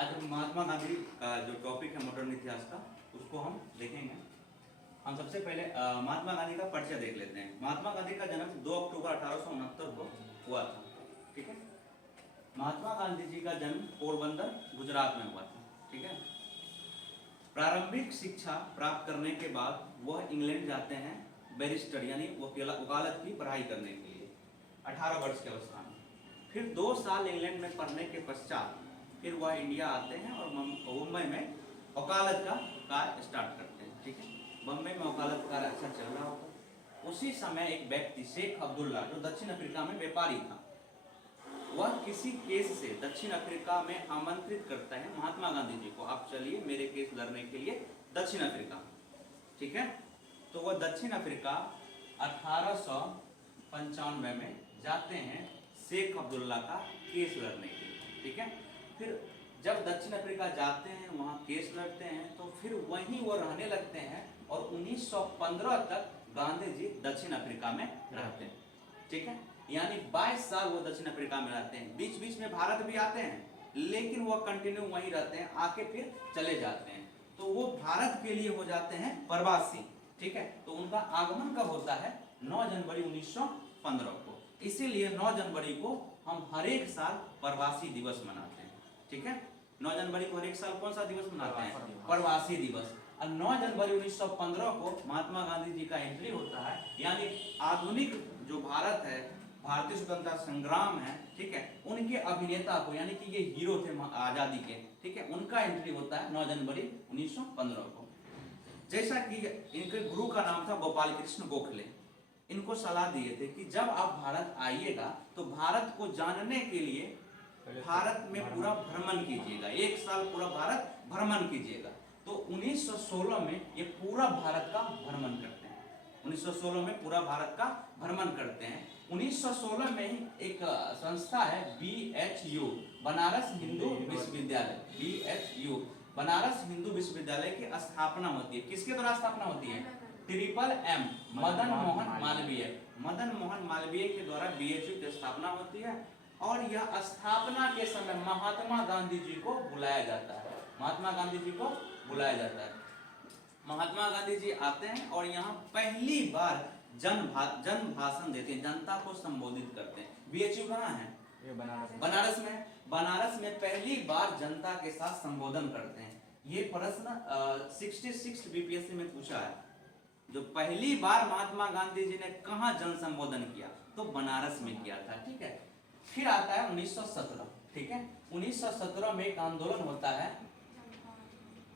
आज हम महात्मा गांधी का जो टॉपिक है मॉडर्न इतिहास का उसको हम देखेंगे। हम सबसे पहले महात्मा गांधी का परिचय देख लेते हैं। महात्मा गांधी का जन्म 2 अक्टूबर 1869 को हुआ था। ठीक है, महात्मा गांधी जी का जन्म पोरबंदर गुजरात में हुआ था। ठीक है, प्रारंभिक शिक्षा प्राप्त करने के बाद वह इंग्लैंड जाते हैं बैरिस्टर यानी वकालत की पढ़ाई करने के लिए 18 वर्ष की अवस्था में। फिर 2 साल इंग्लैंड में पढ़ने के पश्चात फिर वह इंडिया आते हैं और मुंबई में वकालत का कार्य स्टार्ट करते हैं। ठीक है, बम्बई में वकालत कार्य अच्छा चल रहा होता है। उसी समय एक व्यक्ति शेख अब्दुल्ला जो दक्षिण अफ्रीका में व्यापारी था, वह किसी केस से दक्षिण अफ्रीका में आमंत्रित करता है महात्मा गांधी जी को, आप चलिए मेरे केस लड़ने के लिए दक्षिण अफ्रीका। ठीक है, तो वह दक्षिण अफ्रीका 1895 में जाते हैं शेख अब्दुल्ला का केस लड़ने के लिए। ठीक है, फिर जब दक्षिण अफ्रीका जाते हैं वहाँ केस लड़ते हैं तो फिर वहीं वो रहने लगते हैं और 1915 तक गांधी जी दक्षिण अफ्रीका में रहते हैं। ठीक है, यानी 22 साल वो दक्षिण अफ्रीका में रहते हैं। बीच बीच में भारत भी आते हैं लेकिन वो कंटिन्यू वहीं रहते हैं, आके फिर चले जाते हैं। तो वो भारत के लिए हो जाते हैं प्रवासी। ठीक है, तो उनका आगमन कब होता है? 9 जनवरी 1915 को। इसीलिए 9 जनवरी को हम हर एक साल प्रवासी दिवस मनाते हैं। ठीक है, 9 जनवरी को हर एक साल कौन सा दिवस मनाते हैं? प्रवासी दिवस। और 9 जनवरी 1915 को महात्मा गांधी जी का एंट्री होता है, यानी आधुनिक जो भारत है, भारतीय स्वतंत्रता संग्राम है, ठीक है, उनके अभिनेता को, यानी कि ये हीरो थे आजादी के, ठीक है, उनका एंट्री होता है 9 जनवरी 1915 को। जैसा कि इनके गुरु का नाम था गोपाल कृष्ण गोखले। इनको सलाह दिए थे कि जब आप भारत आइएगा तो भारत को जानने के लिए भारत में पूरा भ्रमण कीजिएगा, 1 साल पूरा भारत भ्रमण कीजिएगा। तो 1916 में ये पूरा भारत का भ्रमण करते हैं। 1916 में पूरा भारत का भ्रमण करते हैं। 1916 में ही एक संस्था है BHU, बनारस हिंदू विश्वविद्यालय। BHU बनारस हिंदू विश्वविद्यालय की स्थापना होती है। किसके द्वारा स्थापना होती है? MM मदन मोहन मालवीय। मदन मोहन मालवीय के द्वारा BHU की स्थापना होती है और यह स्थापना के समय महात्मा गांधी जी को बुलाया जाता है। महात्मा गांधी जी को बुलाया जाता है। महात्मा गांधी जी आते हैं और यहाँ पहली बार जन भाषण देते हैं, जनता को संबोधित करते हैं। BHU कहाँ है? बनारस में। बनारस में पहली बार जनता के साथ संबोधन करते हैं। ये प्रश्न 66 BPSC में पूछा है, जो पहली बार महात्मा गांधी जी ने कहाँ जन संबोधन किया? तो बनारस में किया था। ठीक है, फिर आता है 1917। ठीक है, 1917 में एक आंदोलन होता है,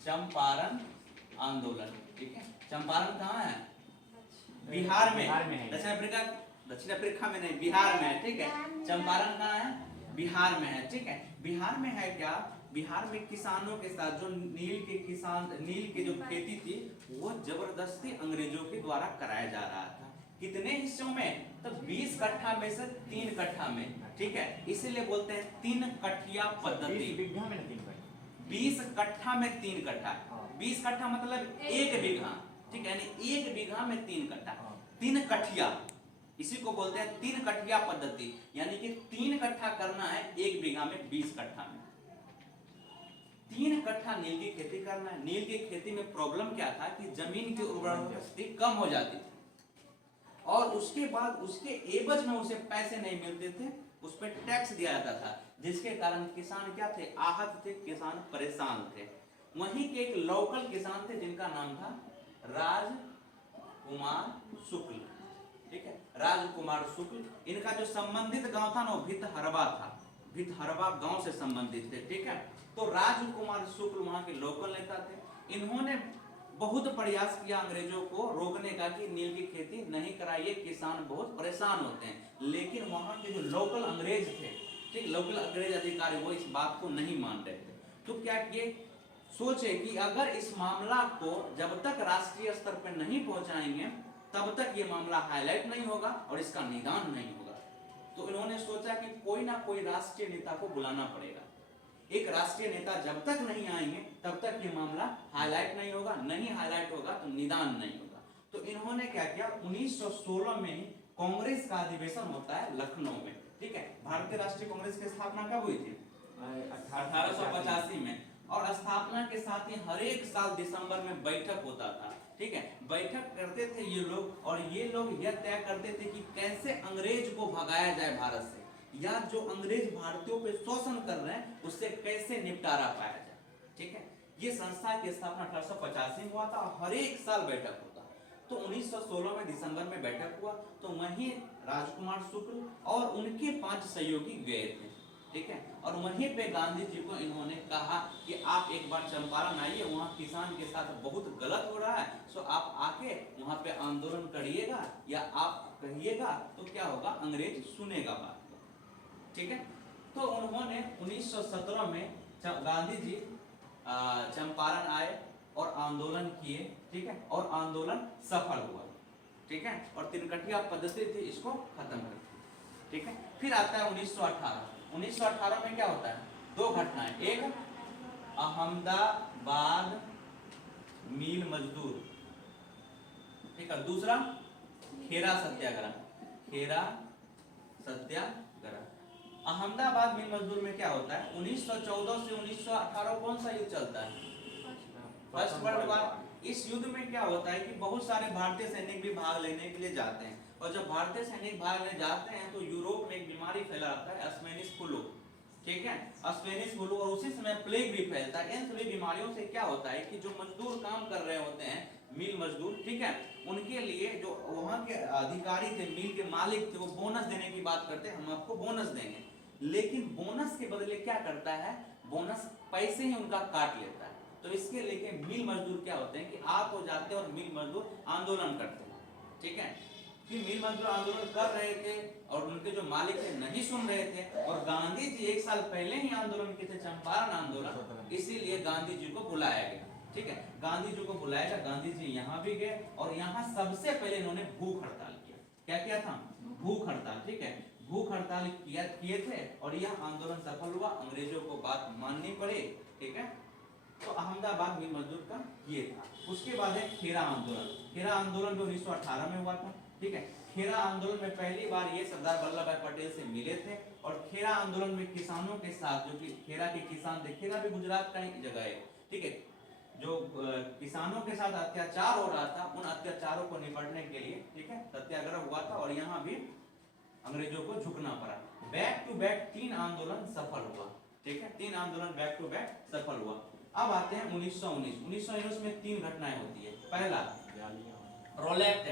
चंपारण आंदोलन। ठीक है, चंपारण कहाँ है? बिहार में। दक्षिण अफ्रीका में नहीं, बिहार में है। ठीक है, चंपारण कहाँ है? बिहार में है। ठीक है, बिहार में है क्या? बिहार में किसानों के साथ जो नील के जो खेती थी वो जबरदस्ती अंग्रेजों के द्वारा कराया जा रहा था। कितने हिस्सों में? तो 20 कट्ठा में से 3 कट्ठा में। ठीक है, इसीलिए बोलते हैं 3 कट्ठिया पद्धति। 20 कट्ठा में 3 कट्ठा। 20 कट्ठा मतलब 1 बीघा। ठीक है, यानी 1 बीघा में 3 कट्ठा, 3 कट्ठिया, इसी को बोलते हैं 3 कट्ठिया पद्धति। यानी कि 3 कट्ठा करना है 1 बीघा में, 20 कट्ठा में 3 कट्ठा नील की खेती करना है। नील की खेती में प्रॉब्लम क्या था कि जमीन की उर्वरता शक्ति कम हो जाती थी और उसके बाद उसके एवज में उसे पैसे नहीं मिलते थे, उस पर टैक्स दिया जाता था, जिसके कारण किसान क्या थे? आहत थे, किसान परेशान थे। वहीं के एक लोकल किसान थे जिनका नाम था राजकुमार शुक्ल। ठीक है, राजकुमार शुक्ल। इनका जो संबंधित गांव था ना वो भितहरवा था, भितहरवा गांव से संबंधित थे। ठीक है, तो राजकुमार शुक्ल वहां के लोकल नेता थे। इन्होंने बहुत प्रयास किया अंग्रेजों को रोकने का कि नील की खेती नहीं कराइए, किसान बहुत परेशान होते हैं, लेकिन वहां के जो लोकल अंग्रेज थे, ठीक, लोकल अंग्रेज अधिकारी, वो इस बात को नहीं मान रहे थे। तो क्या किए? सोचे कि अगर इस मामला को जब तक राष्ट्रीय स्तर पर नहीं पहुंचाएंगे तब तक ये मामला हाईलाइट नहीं होगा और इसका निदान नहीं होगा। तो इन्होंने सोचा कि कोई ना कोई राष्ट्रीय नेता को बुलाना पड़ेगा। एक राष्ट्रीय नेता जब तक नहीं आएंगे तब तक ये मामला हाईलाइट नहीं होगा, नहीं हाईलाइट होगा तो निदान नहीं होगा। तो इन्होंने क्या किया? 1916 में कांग्रेस का अधिवेशन होता है लखनऊ में। ठीक है, भारतीय राष्ट्रीय कांग्रेस की स्थापना कब हुई थी? 1885 में। साथ ही हर एक साल दिसंबर में बैठक होता था, ठीक है। बैठक करते थे ये लोग, और ये लोग यह तय करते थे कि कैसे अंग्रेज को भगाया जाए भारत से, या जो अंग्रेज भारतीयों पे शोषण कर रहे हैं उससे कैसे निपटारा पाया जाए, ठीक है। ये संस्था की स्थापना 1885 में हुआ था और हर एक साल बैठक होता। तो 1916 में दिसंबर में बैठक हुआ, तो वहीं राजकुमार शुक्ल और उनके 5 सहयोगी गए थे, ठीक है। और वहीं पे गांधी जी को इन्होंने कहा कि आप एक बार चंपारण आइए, वहाँ किसान के साथ बहुत गलत हो रहा है, सो आप आके वहाँ पे आंदोलन करिएगा या आप कहिएगा तो क्या होगा, अंग्रेज सुनेगा बात, ठीक है। तो उन्होंने 1917 में गांधी जी चंपारण आए और आंदोलन किए, ठीक है, और आंदोलन सफल हुआ, ठीक है, और तिनकटिया पद्धति थी इसको खत्म कर दी, ठीक है। फिर आता है 1918 में क्या होता है, 2 घटनाएं, एक अहमदाबाद मिल मजदूर, ठीक है, दूसरा खेरा सत्याग्रह। अहमदाबाद मिल मजदूर में क्या होता है, 1914 से 1918 कौन सा युद्ध चलता है, फर्स्ट वर्ल्ड वॉर। इस युद्ध में क्या होता है कि बहुत सारे भारतीय सैनिक भी भाग लेने के लिए जाते हैं, और जब भारतीय सैनिक भाग लेने जाते हैं तो यूरोप में एक बीमारी फैला रहता है, स्पेनिश फ्लू, ठीक है, स्पेनिश फ्लू, और उसी समय प्लेग भी फैलता है। इन सभी बीमारियों से क्या होता है कि जो मजदूर काम कर रहे होते हैं, मिल मजदूर, ठीक है, उनके लिए जो वहाँ के अधिकारी थे, मिल के मालिक थे, वो बोनस देने की बात करते हैं, हम आपको बोनस देंगे, लेकिन बोनस के बदले क्या करता है, बोनस पैसे ही उनका काट लेता है। तो इसके लेके मिल मजदूर क्या होते हैं कि आप हो जाते हैं और मिल मजदूर आंदोलन करते हैं, ठीक है। कि मिल मजदूर आंदोलन कर रहे थे और उनके जो मालिक थे नहीं सुन रहे थे, और गांधी जी 1 साल पहले ही आंदोलन किए थे, चंपारण आंदोलन, इसीलिए गांधी जी को बुलाया गया, ठीक है। गांधी जी को बुलाया गया, गांधी जी यहाँ भी गए, और यहाँ सबसे पहले इन्होंने भूख हड़ताल किया। क्या किया था, भूख हड़ताल, ठीक है, भूख हड़ताल किए थे, और यह आंदोलन सफल हुआ, अंग्रेजों को बात माननी पड़ी, ठीक है। तो अहमदाबाद मिल मजदूर का ये था। उसके बाद है खेरा आंदोलन जो 1918 में हुआ था, ठीक है। खेरा आंदोलन में पहली बार ये सरदार वल्लभ भाई पटेल से मिले थे, और खेरा आंदोलन में किसानों के साथ, जो कि खेरा के किसान थे, खेरा भी गुजरात का ही जगह है, ठीक है, जो किसानों के साथ अत्याचार हो रहा था, उन अत्याचारों को निपटने के लिए, ठीक है, सत्याग्रह हुआ था, और यहाँ भी अंग्रेजों को झुकना पड़ा। बैक टू बैक 3 आंदोलन सफल हुआ, ठीक है, 3 आंदोलन बैक टू बैक सफल हुआ। अब आते हैं 1919 में 3 घटनाएं होती है। पहला रोलैक्ट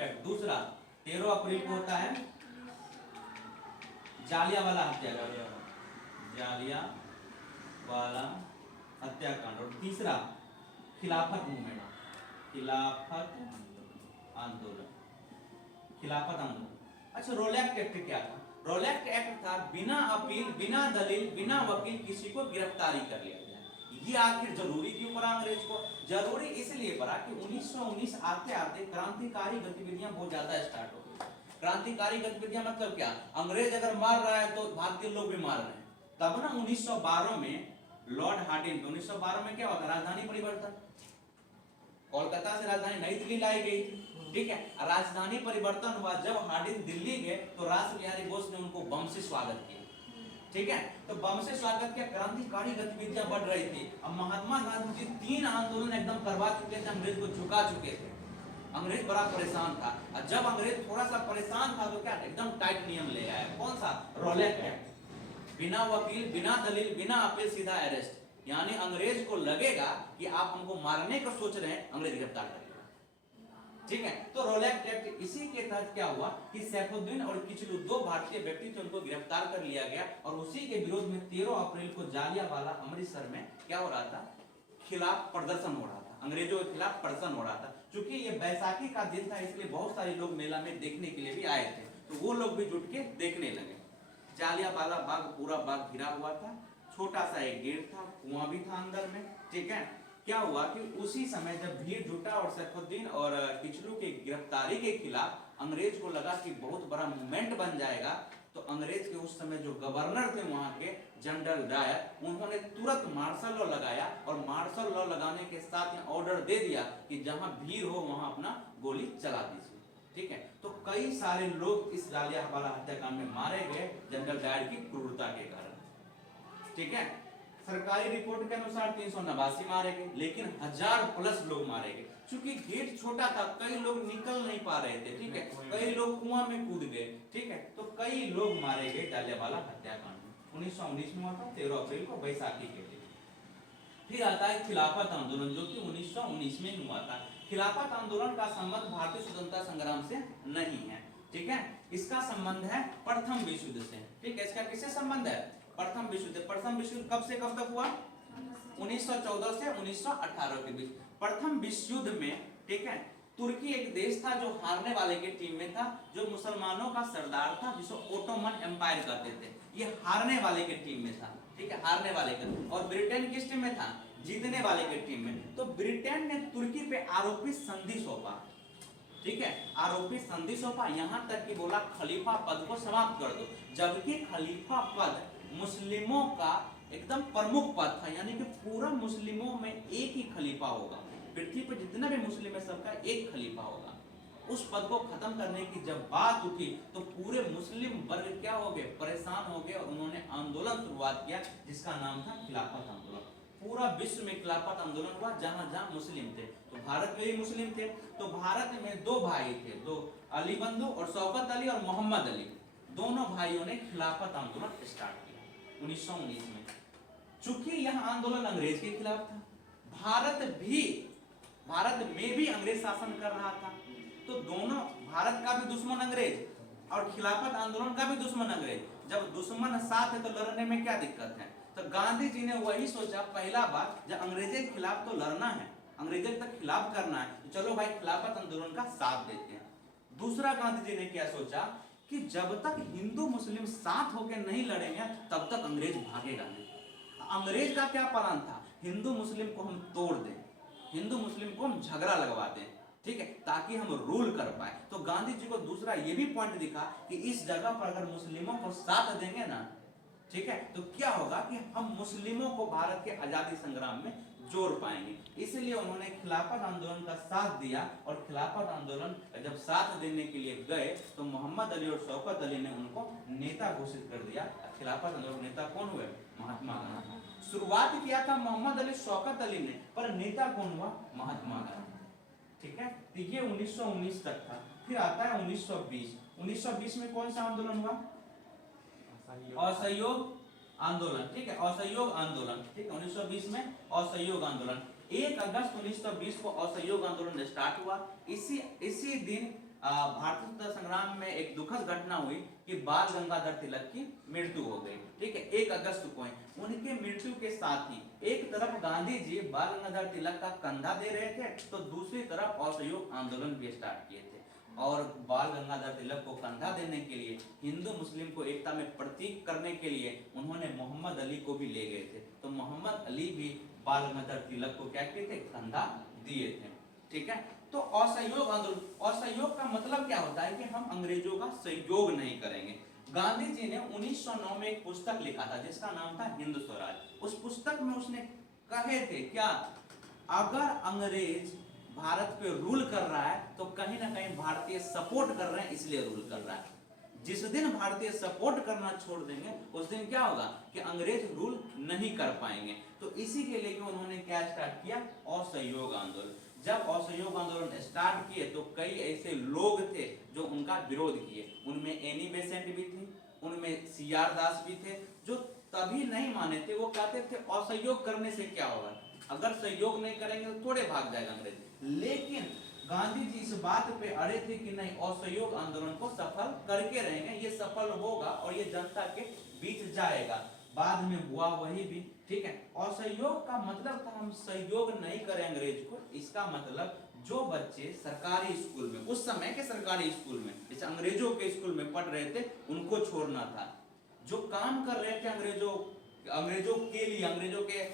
एक्ट, दूसरा 13 अप्रैल को होता है जालियांवाला हत्याकांड, और तीसरा खिलाफत आंदोलन। अच्छा, रोलैक्ट एक्ट क्या था? रोलैक्ट एक्ट था बिना अपील, बिना दलील, बिना वकील किसी को गिरफ्तारी कर लिया गया। ये आखिर जरूरी क्यों पड़ा अंग्रेज को? जरूरी इसलिए पड़ा कि 1919 आते आते क्रांतिकारी गतिविधियां बहुत ज्यादा स्टार्ट हो गई। क्रांतिकारी गतिविधियां मतलब क्या? अंग्रेज अगर मार रहा है तो भारतीय लोग भी मार रहे हैं। तब ना 1912 में लॉर्ड हार्डिंग, 1912 में क्या हुआ? राजधानी परिवर्तन, कोलकाता से राजधानी नई दिल्ली लाई गई थी, ठीक है। राजधानी परिवर्तन हुआ। जब हार्डिंग दिल्ली गए तो रास बिहारी बोस ने उनको बम से स्वागत किया, ठीक है। तो बम से स्वागत किया, क्रांतिकारी गतिविधियां बढ़ रही थी। अब महात्मा गांधी जी 3 आंदोलन एकदम करवा चुके थे, अंग्रेज को झुका चुके थे। अंग्रेज बड़ा परेशान था, और जब अंग्रेज थोड़ा सा परेशान था तो क्या एकदम टाइट नियम ले आया। कौन सा? रोलैक्ट एक्ट। बिना वकील, बिना दलील, बिना अपील, सीधा अरेस्ट। यानी अंग्रेज को लगेगा कि आप हमको मारने का सोच रहे हैं, अंग्रेज गिरफ्तार करेगा, ठीक है। तो रोलैक्ट एक्ट, इसी के तहत क्या हुआ कि सैफुद्दीन और किचलू 2 भारतीय व्यक्ति थे, उनको गिरफ्तार कर लिया गया। और उसी के विरोध में 13 अप्रैल को जालियांवाला अमृतसर में क्या हो रहा था? खिलाफ प्रदर्शन हो रहा था, अंग्रेजों के खिलाफ प्रदर्शन हो रहा था। क्योंकि ये बैसाखी का दिन था, इसलिए बहुत सारे लोग मेला में देखने के लिए भी आए थे, तो वो लोग भी जुट के देखने लगे। जालियांवाला बाग, पूरा बाग घिरा हुआ था, छोटा सा एक गेट था, कुआं भी था अंदर में, ठीक है। क्या हुआ कि उसी समय जब भीड़ जुटा और सैफुद्दीन और किचलू की गिरफ्तारी के खिलाफ अंग्रेज को लगा कि बहुत बड़ा मूवमेंट बन जाएगा, तो अंग्रेज के उस समय जो गवर्नर थे वहां के, जनरल डायर, उन्होंने तुरंत मार्शल लॉ लगाया, और मार्शल लॉ लगाने के साथ ही ऑर्डर दे दिया कि जहां भीड़ हो वहां अपना गोली चला दीजिए, ठीक है। तो कई सारे लोग इस जालियांवाला हत्याकांड में मारे गए जनरल डायर की क्रूरता के कारण, ठीक है। सरकारी रिपोर्ट के अनुसार 389 मारे गए, लेकिन 1000+ लोग मारे गए। क्योंकि गेट छोटा था, कई लोग निकल नहीं पा रहे थे, ठीक है, कई लोग कुआं में कूद गए, ठीक है, तो कई लोग मारे गए जालियांवाला हत्याकांड में। 1919 में हुआ था, 13 अप्रैल को, बैसाखी के दिन। फिर आता है खिलाफत आंदोलन, जो कि 1919 में हुआ था। खिलाफत आंदोलन का संबंध भारतीय स्वतंत्रता संग्राम से नहीं है, ठीक है, इसका संबंध है प्रथम विश्व युद्ध से, ठीक है। इसका किससे संबंध है? प्रथम विश्व युद्ध। प्रथम विश्व युद्ध कब से कब तक हुआ? 1914 से 1918 के बीच। प्रथम विश्व युद्ध में, ठीक है, तुर्की एक देश था जो हारने वाले के टीम में था, जो मुसलमानों का सरदार था, जिसे ओटोमन एम्पायर कहते थे। ये हारने वाले के टीम में था, ठीक है, हारने वाले का। और ब्रिटेन किस टीम में था? जीतने वाले के टीम में। तो ब्रिटेन ने तुर्की पे आरोपी संधि सौंपा, ठीक है, आरोपी संधि सौंपा, यहां तक कि बोला खलीफा पद को समाप्त कर दो। जबकि खलीफा पद मुस्लिमों का एकदम प्रमुख पद था, यानी कि पूरा मुस्लिमों में एक ही खलीफा होगा, पृथ्वी पर जितना भी मुस्लिम है सबका एक खलीफा होगा। उस पद को खत्म करने की जब बात उठी तो पूरे मुस्लिम वर्ग क्या हो गए? परेशान हो गए, और उन्होंने आंदोलन शुरुआत किया जिसका नाम था खिलाफत आंदोलन। पूरा विश्व में खिलाफत आंदोलन हुआ जहां जहां मुस्लिम थे। तो भारत में भी मुस्लिम थे, तो भारत में दो भाई थे, दो, अली बंधु और शौकत अली और मोहम्मद अली, दोनों भाइयों ने खिलाफत आंदोलन स्टार्ट किया 1919 में। चूंकि यह आंदोलन अंग्रेज के खिलाफ था, भारत में भी अंग्रेज शासन कर रहा था, तो दोनों, भारत का भी दुश्मन अंग्रेज और खिलाफत आंदोलन का भी दुश्मन अंग्रेज, जब दुश्मन साथ है तो लड़ने में क्या दिक्कत है? तो गांधी जी ने वही सोचा पहला बार, जब अंग्रेजों के खिलाफ तो लड़ना है, अंग्रेजों के खिलाफ करना है, तो चलो भाई खिलाफत आंदोलन का साथ देते हैं। दूसरा गांधी जी ने क्या सोचा कि जब तक हिंदू मुस्लिम साथ होकर नहीं लड़ेंगे तब तक अंग्रेज भागेगा नहीं। अंग्रेज का क्या प्लान था? हिंदू मुस्लिम को हम तोड़ दें, हिंदू मुस्लिम को हम झगड़ा लगवा दें, ठीक है, ताकि हम रूल कर पाए। तो गांधी जी को दूसरा ये भी पॉइंट दिखा कि इस जगह पर अगर मुस्लिमों को साथ देंगे ना, ठीक है, तो क्या होगा कि हम मुस्लिमों को भारत के आजादी संग्राम में जोड़ पाएंगे। इसलिए उन्होंने खिलाफत आंदोलन का साथ दिया, और खिलाफत आंदोलन जब साथ देने के लिए गए तो मोहम्मद अली और शौकत अली ने उनको नेता घोषित कर दिया। खिलाफत आंदोलन नेता कौन हुए? महात्मा गांधी। शुरुआत किया था मोहम्मद अली शौकत अली ने, पर नेता कौन हुआ? महात्मा गांधी, ठीक है। तो ये 1919 तक था। फिर आता है 1920। 1920 में कौन सा आंदोलन हुआ? असहयोग आंदोलन, ठीक है, असहयोग आंदोलन, ठीक है, 1920 में असहयोग आंदोलन। 1 अगस्त 1920 को असहयोग आंदोलन स्टार्ट हुआ। इसी दिन भारतीय स्वतंत्रता संग्राम में एक दुखद घटना हुई कि बाल गंगाधर तिलक की मृत्यु हो गई, ठीक है, 1 अगस्त को। उनके मृत्यु के साथ ही एक तरफ गांधी जी बाल गंगाधर तिलक का कंधा दे रहे थे, तो दूसरी तरफ असहयोग आंदोलन भी स्टार्ट किए थे। और बाल गंगाधर तिलक को कंधा देने के लिए, हिंदू मुस्लिम को एकता में प्रतीक करने के लिए उन्होंने मोहम्मद अली को भी ले गए थे। तो मोहम्मद अली भी बाल गंगाधर तिलक को क्या किए थे? कंधा दिए थे, ठीक है। तो असहयोग आंदोलन, असहयोग का मतलब क्या होता है कि हम अंग्रेजों का सहयोग नहीं करेंगे। गांधी जी ने 1909 में एक पुस्तक लिखा था जिसका नाम था हिंद स्वराज। उस पुस्तक में उसने कहे थे क्या? अगर अंग्रेज भारत पे रूल कर रहा है तो कहीं ना कहीं भारतीय सपोर्ट कर रहे हैं, इसलिए रूल कर रहा है। जिस दिन भारतीय सपोर्ट करना छोड़ देंगे उस दिन क्या होगा कि अंग्रेज रूल नहीं कर पाएंगे। तो इसी के लिए उन्होंने क्या स्टार्ट किया? असहयोग आंदोलन। जब असहयोग आंदोलन स्टार्ट किए तो कई ऐसे लोग थे जो उनका विरोध किए। उनमें एनी बेसेंट भी थी, उनमें सीआर दास भी थे, जो तभी नहीं माने थे। वो कहते थे असहयोग करने से क्या होगा, अगर सहयोग नहीं करेंगे तो थोड़े भाग जाएगा अंग्रेज। लेकिन गांधी जी इस बात पे अड़े थे कि नहीं, असहयोग आंदोलन को सफल करके रहेंगे, ये सफल होगा और ये जनता के बीच जाएगा। बाद में हुआ वही भी, ठीक है। असहयोग का मतलब था हम सहयोग नहीं करें अंग्रेज को। इसका मतलब जो बच्चे सरकारी स्कूल में, उस समय के सरकारी स्कूल में, जैसे अंग्रेजों के स्कूल में पढ़ रहे थे, उनको छोड़ना था। जो काम कर रहे थे अंग्रेजों के लिए, अंग्रेजों के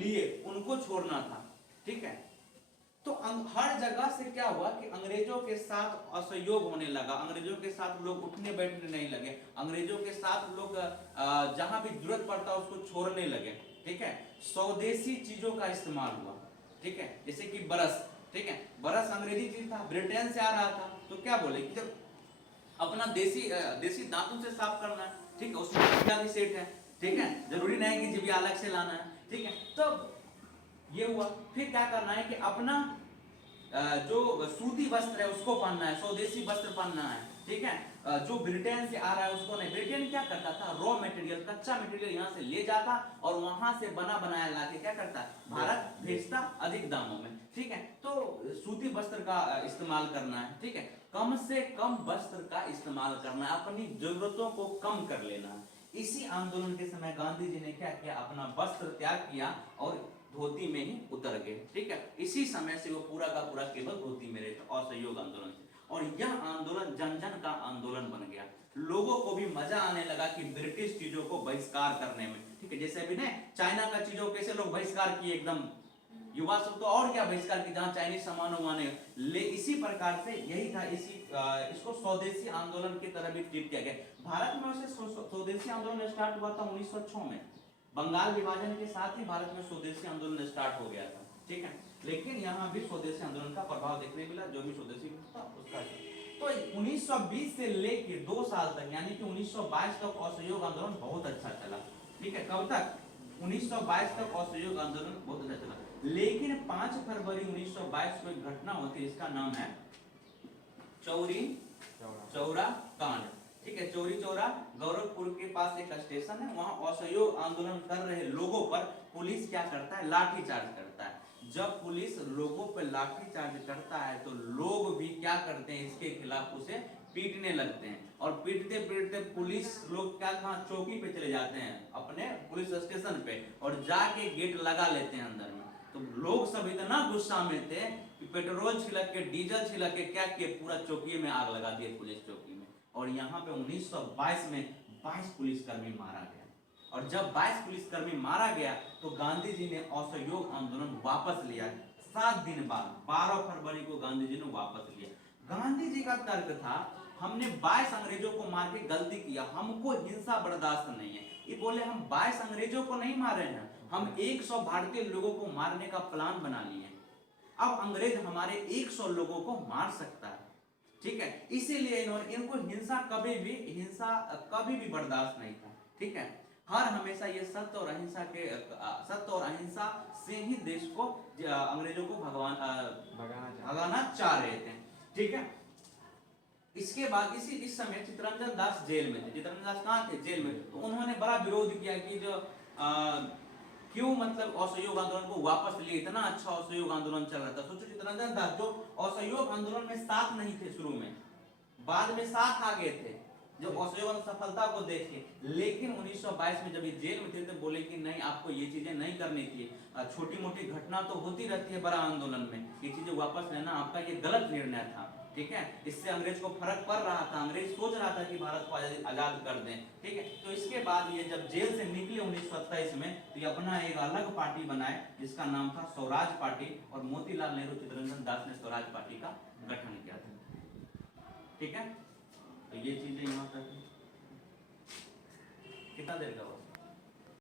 लिए, उनको छोड़ना था, ठीक है। तो हर जगह से क्या हुआ कि अंग्रेजों के साथ असहयोग होने लगा, अंग्रेजों के साथ लोग उठने बैठने नहीं लगे, अंग्रेजों के साथ लोग जहां भी जरूरत पड़ता उसको छोड़ने लगे, ठीक है। स्वदेशी चीजों का इस्तेमाल हुआ, ठीक है, जैसे कि ब्रश, ठीक है, ब्रश अंग्रेजी चीज था, ब्रिटेन से आ रहा था, तो क्या बोले कि जब अपना देसी दांतों से साफ करना है, ठीक है, उसमें क्या सेट है, ठीक है, जरूरी नहीं कि जीविया अलग से लाना है, ठीक है। तो ये हुआ, फिर क्या करना है कि अपना जो सूती वस्त्र है उसको पहनना है, स्वदेशी वस्त्र पहनना है, ठीक है। जो ब्रिटेन से आ रहा है उसको नहीं। ब्रिटेन क्या करता था, रॉ मटेरियल, कच्चा मटेरियल यहाँ से ले जाता और वहां से बना बनाया लाके क्या करता, भारत भेजता अधिक दामों में, ठीक है। तो सूती वस्त्र का इस्तेमाल करना है, ठीक है। कम से कम वस्त्र का इस्तेमाल करना है, अपनी जरूरतों को कम कर लेना है। इसी आंदोलन के समय गांधी जी ने क्या किया, अपना वस्त्र त्याग किया और धोती में ही उतर गए, ठीक है। इसी समय से वो पूरा का पूरा केवल धोती में रहे, असहयोग आंदोलन से। और यह आंदोलन जन जन का आंदोलन बन गया। लोगों को भी मजा आने लगा कि ब्रिटिश चीजों को बहिष्कार करने में, ठीक है। जैसे अभी ने चाइना का चीजों कैसे लोग बहिष्कार किए, एकदम युवा सब तो और क्या बहिष्कार किए, जहां चाइनीज सामान उमाने ले। इसी प्रकार से यही था, इसको स्वदेशी आंदोलन की तरह भी ट्रीट किया गया। भारत में वैसे स्वदेशी आंदोलन स्टार्ट हुआ था 1906 में। बंगाल विभाजन के साथ ही भारत में स्वदेशी आंदोलन स्टार्ट हो गया था, ठीक है। लेकिन यहाँ भी स्वदेशी आंदोलन का प्रभाव देखने मिला, जो भी स्वदेशी था उसका। तो 1920 से लेके 2 साल तक, यानी कि 1922 तक असहयोग आंदोलन बहुत अच्छा चला, ठीक है। कब तक, 1922 तक असहयोग आंदोलन बहुत अच्छा चला। लेकिन 5 फरवरी 1922 को एक घटना होती है, इसका नाम है चौरी चौरा कांड, ठीक है। चौरी चौरा गोरखपुर के पास एक स्टेशन है, वहां असहयोग आंदोलन कर रहे लोगों पर पुलिस क्या करता है, लाठीचार्ज करता है। जब पुलिस लोगों पर लाठीचार्ज करता है तो लोग भी क्या करते हैं, इसके खिलाफ उसे पीटने लगते हैं। और पीटते पीटते पुलिस लोग क्या, कहां, चौकी पे चले जाते हैं, अपने पुलिस स्टेशन पे, और जाके गेट लगा लेते हैं अंदर में। तो लोग सब इतना गुस्सा में थे कि पेट्रोल छिड़क के, डीजल छिड़क के क्या किए, पूरा चौकी में आग लगा दिए, पुलिस चौकी में। और यहाँ पे 1922 में 22 पुलिसकर्मी मारा गया। और जब 22 पुलिसकर्मी मारा गया तो गांधी जी ने असहयोग आंदोलन वापस लिया। 7 दिन बाद 12 फरवरी को गांधी जी ने वापस लिया। गांधी जी का तर्क था, हमने 22 अंग्रेजों को मार के गलती किया, हमको हिंसा बर्दाश्त नहीं है। ये बोले हम 22 अंग्रेजों को नहीं मारे हैं, हम 100 भारतीय लोगों को मारने का प्लान बना लिए। अब अंग्रेज हमारे 100 लोगों को मार सकता है, ठीक है। इसीलिए इनको हिंसा कभी भी बर्दाश्त नहीं था, ठीक है। हर हमेशा ये सत्य और अहिंसा से ही देश को, अंग्रेजों को भगाना चाह रहे थे, ठीक है। इसके बाद इस समय चित्तरंजन दास जेल में थे। चित्तरंजन दास कहाँ थे, जेल में। तो उन्होंने बड़ा विरोध किया कि जो क्यों, मतलब असहयोग आंदोलन को वापस लिए, इतना अच्छा असहयोग आंदोलन चल रहा था। सोचो चित्तरंजन दास जो असहयोग आंदोलन में साथ नहीं थे शुरू में, बाद में साथ आ गए थे जब असहयोग सफलता को देखे। लेकिन 1922 में जब ये जेल में थे तो बोले कि नहीं, आपको ये चीजें नहीं करनी थी, छोटी मोटी घटना तो होती रहती है बड़ा आंदोलन में, ये चीजें वापस लेना आपका ये गलत निर्णय था, ठीक है। इससे अंग्रेज को फर्क पड़ रहा था, अंग्रेज सोच रहा था कि भारत को आजाद कर दें, ठीक है। तो इसके बाद ये जब जेल से निकले 1927 में, तो ये अपना एक अलग पार्टी बनाए जिसका नाम था स्वराज पार्टी। और मोतीलाल नेहरू, चित्तरंजन दास ने स्वराज पार्टी का गठन किया था, ठीक है। तो ये चीजें यहाँ तक। कितना देर का हुआ?